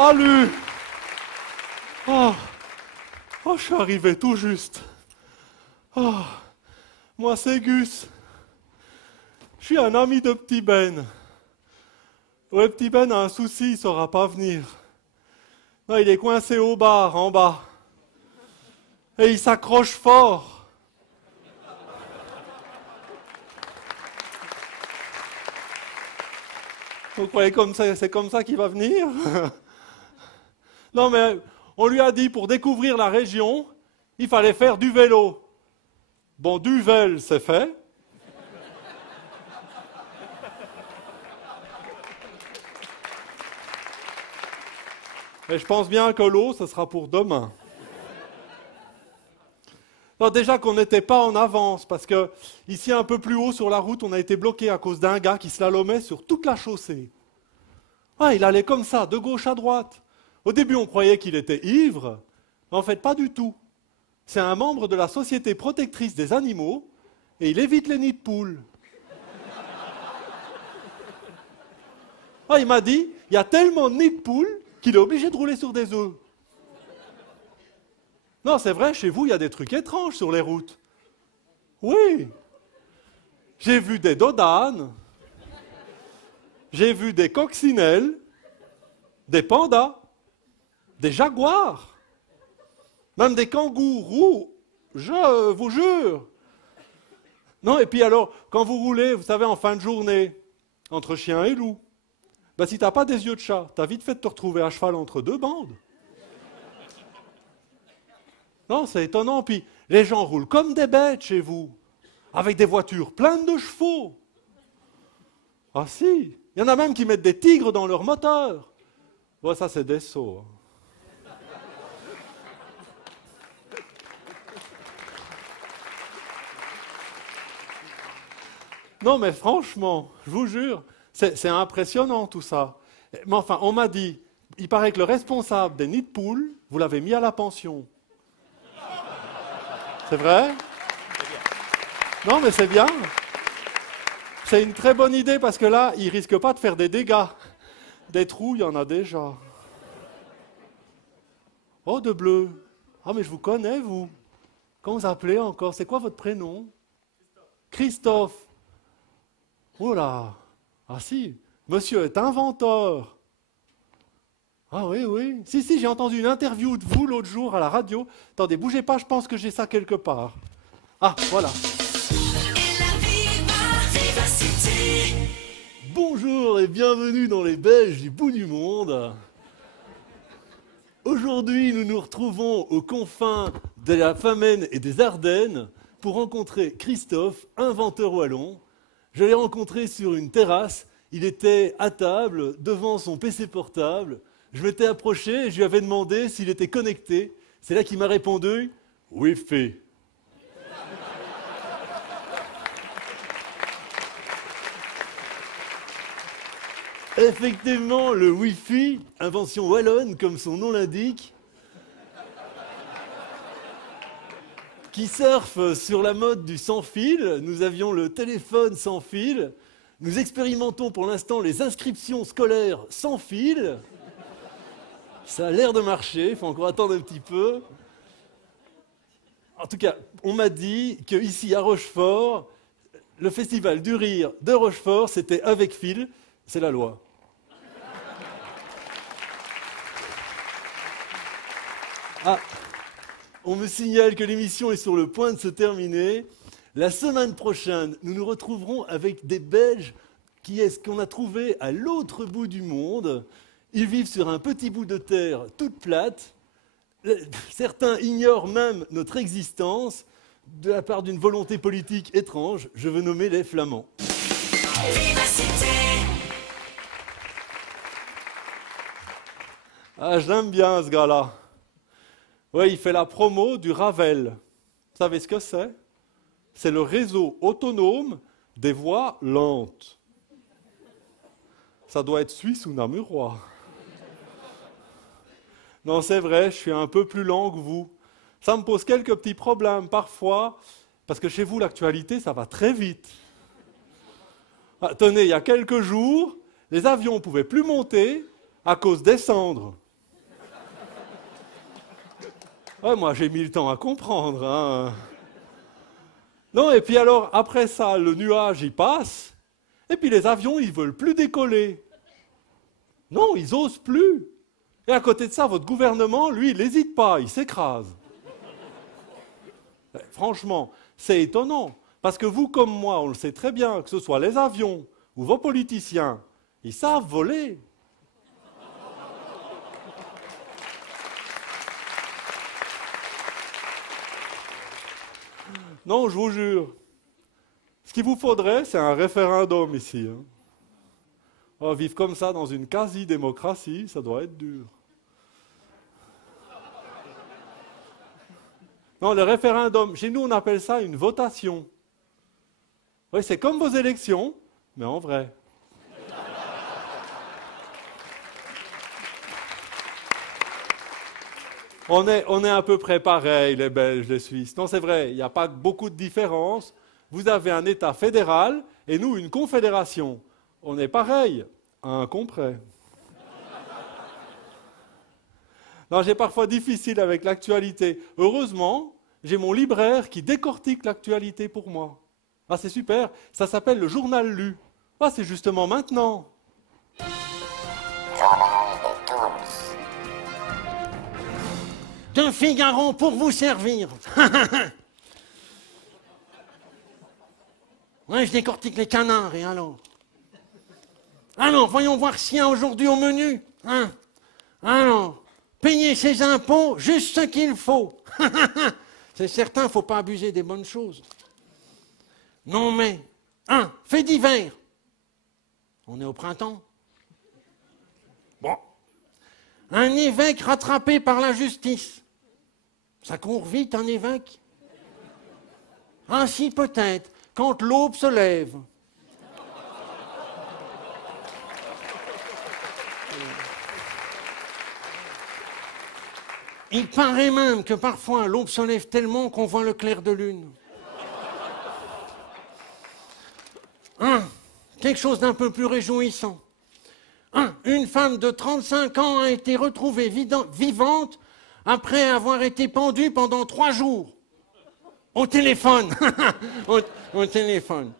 Salut! Oh, je suis arrivé tout juste. Oh, moi c'est Gus. Je suis un ami de Petit Ben. Ouais, Petit Ben a un souci, il ne saura pas venir. Non, il est coincé au bar, en bas. Et il s'accroche fort. Vous croyez comme ça, c'est comme ça qu'il va venir? Non, mais on lui a dit, pour découvrir la région, il fallait faire du vélo. Bon, du vélo, c'est fait. Et je pense bien que l'eau, ce sera pour demain. Non, déjà qu'on n'était pas en avance, parce que ici, un peu plus haut sur la route, on a été bloqué à cause d'un gars qui slalomait sur toute la chaussée. Ah, il allait comme ça, de gauche à droite. Au début, on croyait qu'il était ivre, mais en fait, pas du tout. C'est un membre de la Société protectrice des animaux, et il évite les nids de poules. Ah, il m'a dit, il y a tellement de nids de poules qu'il est obligé de rouler sur des œufs. Non, c'est vrai, chez vous, il y a des trucs étranges sur les routes. Oui. J'ai vu des dodanes, j'ai vu des coccinelles, des pandas, des jaguars, même des kangourous, je vous jure. Non, et puis alors, quand vous roulez, vous savez, en fin de journée, entre chien et loup, ben, si tu n'as pas des yeux de chat, tu as vite fait de te retrouver à cheval entre deux bandes. Non, c'est étonnant. Puis les gens roulent comme des bêtes chez vous, avec des voitures pleines de chevaux. Ah si, il y en a même qui mettent des tigres dans leur moteur. Bon, ça c'est des sots. Non, mais franchement, je vous jure, c'est impressionnant tout ça. Mais enfin, on m'a dit, il paraît que le responsable des nids de poules, vous l'avez mis à la pension. C'est vrai? Non, mais c'est bien. C'est une très bonne idée parce que là, il ne risque pas de faire des dégâts. Des trous, il y en a déjà. Oh, de bleu. Ah, mais je vous connais, vous. Comment vous appelez encore? C'est quoi votre prénom? Christophe. Oh là. Ah si, monsieur est inventeur. Ah oui, oui. Si, j'ai entendu une interview de vous l'autre jour à la radio. Attendez, bougez pas, je pense que j'ai ça quelque part. Ah, voilà. Bonjour et bienvenue dans les Belges du bout du monde. Aujourd'hui, nous nous retrouvons aux confins de la Famenne et des Ardennes pour rencontrer Christophe, inventeur wallon. Je l'ai rencontré sur une terrasse. Il était à table devant son PC portable. Je m'étais approché et je lui avais demandé s'il était connecté. C'est là qu'il m'a répondu « Wi-Fi ». Effectivement, le Wi-Fi, invention wallonne comme son nom l'indique, qui surfe sur la mode du sans-fil. Nous avions le téléphone sans fil. Nous expérimentons pour l'instant les inscriptions scolaires sans fil. Ça a l'air de marcher, il faut encore attendre un petit peu. En tout cas, on m'a dit qu'ici à Rochefort, le festival du rire de Rochefort, c'était avec fil, c'est la loi. Ah, on me signale que l'émission est sur le point de se terminer. La semaine prochaine, nous nous retrouverons avec des Belges qu'on a trouvés à l'autre bout du monde. Ils vivent sur un petit bout de terre toute plate. Certains ignorent même notre existence de la part d'une volonté politique étrange. Je veux nommer les Flamands. Ah, je l'aime bien ce gars-là. Oui, il fait la promo du Ravel. Vous savez ce que c'est? C'est le réseau autonome des voies lentes. Ça doit être suisse ou namurois. Non, c'est vrai, je suis un peu plus lent que vous. Ça me pose quelques petits problèmes parfois, parce que chez vous, l'actualité, ça va très vite. Ah, tenez, il y a quelques jours, les avions ne pouvaient plus monter à cause des cendres. Ouais, moi, j'ai mis le temps à comprendre. Hein. Non, et puis alors, après ça, le nuage, il passe, et puis les avions, ils veulent plus décoller. Non, ils osent plus. Et à côté de ça, votre gouvernement, lui, il n'hésite pas, il s'écrase. Franchement, c'est étonnant. Parce que vous, comme moi, on le sait très bien, que ce soit les avions ou vos politiciens, ils savent voler. Non, je vous jure. Ce qu'il vous faudrait, c'est un référendum ici. Hein. Oh, vivre comme ça dans une quasi-démocratie, ça doit être dur. Non, le référendum, chez nous, on appelle ça une votation. Oui, c'est comme vos élections, mais en vrai. On est à peu près pareil, les Belges, les Suisses. Non, c'est vrai, il n'y a pas beaucoup de différence. Vous avez un État fédéral et nous, une confédération. On est pareil, à un con près. Non, j'ai parfois difficile avec l'actualité. Heureusement, j'ai mon libraire qui décortique l'actualité pour moi. Ah, c'est super, ça s'appelle le journal lu. Ah, c'est justement maintenant. Journal de tous. De Figaro pour vous servir. Ouais, je décortique les canards, et alors? Alors, voyons voir s'il y a aujourd'hui au menu. Hein? Alors, payer ses impôts, juste ce qu'il faut. C'est certain, il ne faut pas abuser des bonnes choses. Non mais, fait divers. On est au printemps. Bon. Un évêque rattrapé par la justice. Ça court vite, un évêque? Ah si, peut-être, quand l'aube se lève. Il paraît même que parfois l'aube se lève tellement qu'on voit le clair de lune. Quelque chose d'un peu plus réjouissant. Une femme de 35 ans a été retrouvée vivante après avoir été pendue pendant 3 jours. Au téléphone. Au téléphone.